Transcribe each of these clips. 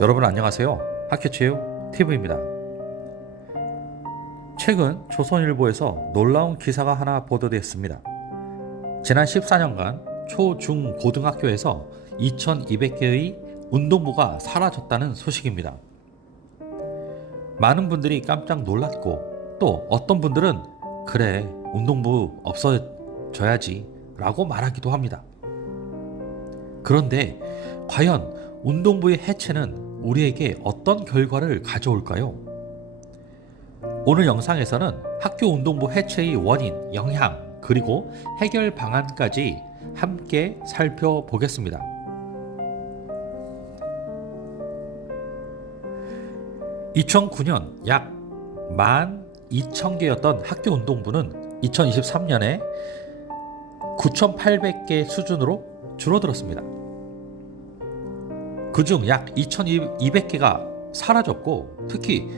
여러분 안녕하세요. 학교체육 TV입니다. 최근 조선일보에서 놀라운 기사가 하나 보도됐습니다. 지난 14년간 초, 중, 고등학교에서 2200개의 운동부가 사라졌다는 소식입니다. 많은 분들이 깜짝 놀랐고 또 어떤 분들은 그래 운동부 없어져야지 라고 말하기도 합니다. 그런데 과연 운동부의 해체는 우리에게 어떤 결과를 가져올까요? 오늘 영상에서는 학교 운동부 해체의 원인, 영향, 그리고 해결 방안까지 함께 살펴보겠습니다. (2009년) 약 12,000개였던 학교 운동부는 2023년에 9,800개 수준으로 줄어들었습니다. 그중 약 2,200개가 사라졌고 특히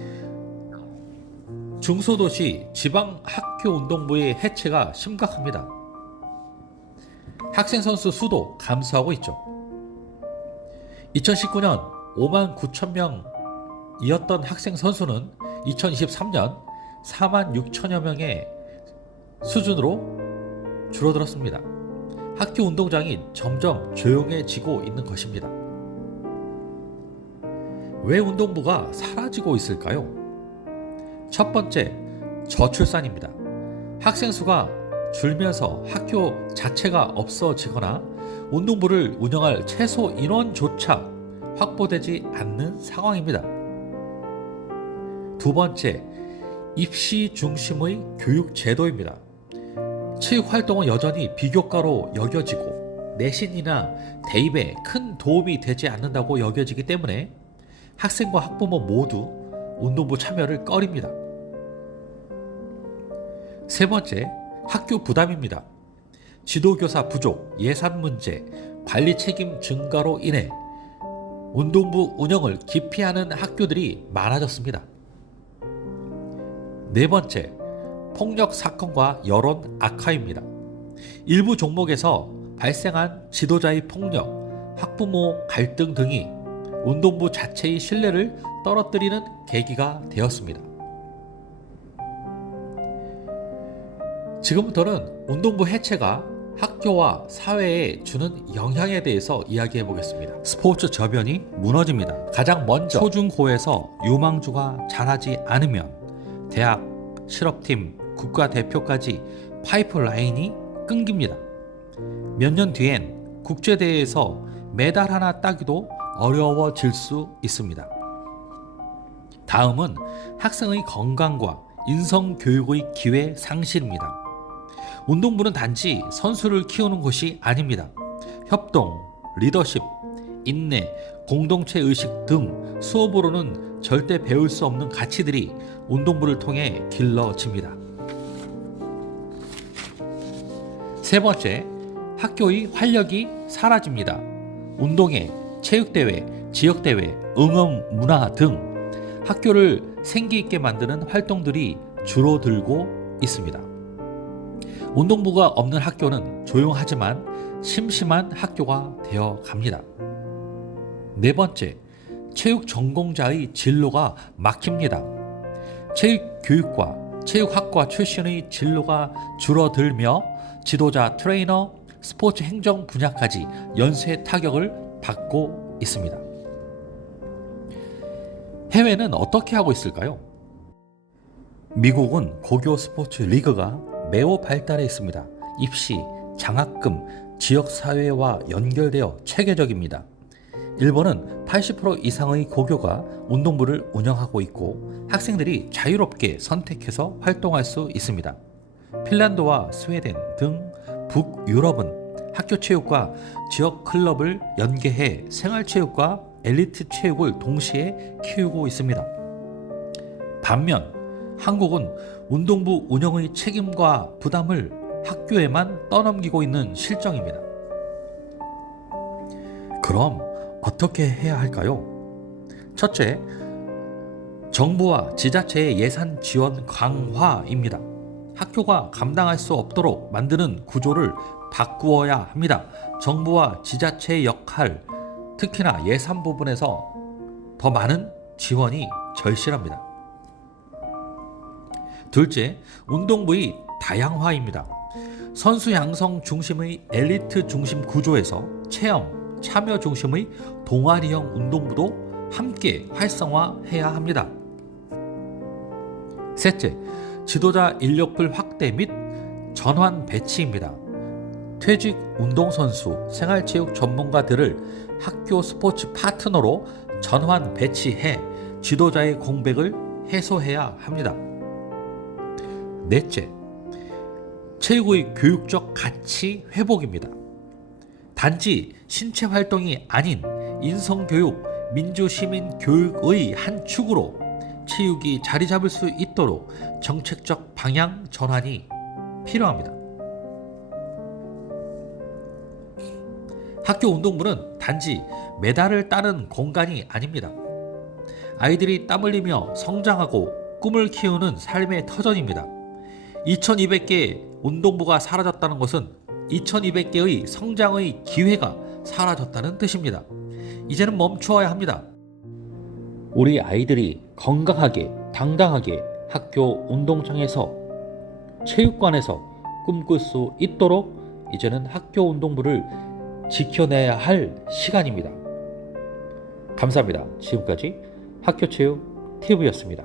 중소도시 지방 학교 운동부의 해체가 심각합니다. 학생 선수 수도 감소하고 있죠. 2019년 5만 9천 명이었던 학생 선수는 2023년 4만 6천여 명의 수준으로 줄어들었습니다. 학교 운동장이 점점 조용해지고 있는 것입니다. 왜 운동부가 사라지고 있을까요? 첫 번째, 저출산입니다. 학생 수가 줄면서 학교 자체가 없어지거나 운동부를 운영할 최소 인원조차 확보되지 않는 상황입니다. 두 번째, 입시 중심의 교육 제도입니다. 체육 활동은 여전히 비교과로 여겨지고 내신이나 대입에 큰 도움이 되지 않는다고 여겨지기 때문에 학생과 학부모 모두 운동부 참여를 꺼립니다. 세 번째, 학교 부담입니다. 지도교사 부족, 예산 문제, 관리 책임 증가로 인해 운동부 운영을 기피하는 학교들이 많아졌습니다. 네 번째, 폭력 사건과 여론 악화입니다. 일부 종목에서 발생한 지도자의 폭력, 학부모 갈등 등이 운동부 자체의 신뢰를 떨어뜨리는 계기가 되었습니다. 지금부터는 운동부 해체가 학교와 사회에 주는 영향에 대해서 이야기해 보겠습니다. 스포츠 저변이 무너집니다. 가장 먼저 초중고에서 유망주가 자라지 않으면 대학, 실업팀, 국가대표까지 파이프라인이 끊깁니다. 몇 년 뒤엔 국제대회에서 메달 하나 따기도 어려워질 수 있습니다. 다음은 학생의 건강과 인성 교육의 기회 상실입니다. 운동부는 단지 선수를 키우는 곳이 아닙니다. 협동, 리더십, 인내, 공동체 의식 등 수업으로는 절대 배울 수 없는 가치들이 운동부를 통해 길러집니다. 세 번째, 학교의 활력이 사라집니다. 운동회, 체육대회, 지역대회, 응원 문화 등 학교를 생기 있게 만드는 활동들이 줄어들고 있습니다. 운동부가 없는 학교는 조용하지만 심심한 학교가 되어 갑니다. 네 번째, 체육 전공자의 진로가 막힙니다. 체육교육과 체육학과 출신의 진로가 줄어들며 지도자, 트레이너, 스포츠 행정 분야까지 연쇄 타격을 받고 있습니다. 해외는 어떻게 하고 있을까요? 미국은 고교 스포츠 리그가 매우 발달해 있습니다. 입시, 장학금, 지역 사회와 연결되어 체계적입니다. 일본은 80% 이상의 고교가 운동부를 운영하고 있고 학생들이 자유롭게 선택해서 활동할 수 있습니다. 핀란드와 스웨덴 등 북유럽은 학교 체육과 지역 클럽을 연계해 생활 체육과 엘리트 체육을 동시에 키우고 있습니다. 반면 한국은 운동부 운영의 책임과 부담을 학교에만 떠넘기고 있는 실정입니다. 그럼 어떻게 해야 할까요? 첫째, 정부와 지자체의 예산 지원 강화입니다. 학교가 감당할 수 없도록 만드는 구조를 바꾸어야 합니다. 정부와 지자체의 역할, 특히나 예산 부분에서 더 많은 지원이 절실합니다. 둘째, 운동부의 다양화입니다. 선수 양성 중심의 엘리트 중심 구조에서 체험, 참여 중심의 동아리형 운동부도 함께 활성화해야 합니다. 셋째, 지도자 인력풀 확대 및 전환 배치입니다. 퇴직 운동선수, 생활체육 전문가들을 학교 스포츠 파트너로 전환 배치해 지도자의 공백을 해소해야 합니다. 넷째, 체육의 교육적 가치 회복입니다. 단지 신체 활동이 아닌 인성교육, 민주시민 교육의 한 축으로 체육이 자리 잡을 수 있도록 정책적 방향 전환이 필요합니다. 학교 운동부는 단지 메달을 따는 공간이 아닙니다. 아이들이 땀 흘리며 성장하고 꿈을 키우는 삶의 터전입니다. 2200개 운동부가 사라졌다는 것은 2200개의 성장의 기회가 사라졌다는 뜻입니다. 이제는 멈추어야 합니다. 우리 아이들이 건강하게, 당당하게 학교 운동장에서, 체육관에서 꿈꿀 수 있도록 이제는 학교 운동부를 지켜내야 할 시간입니다. 감사합니다. 지금까지 학교 체육 TV였습니다.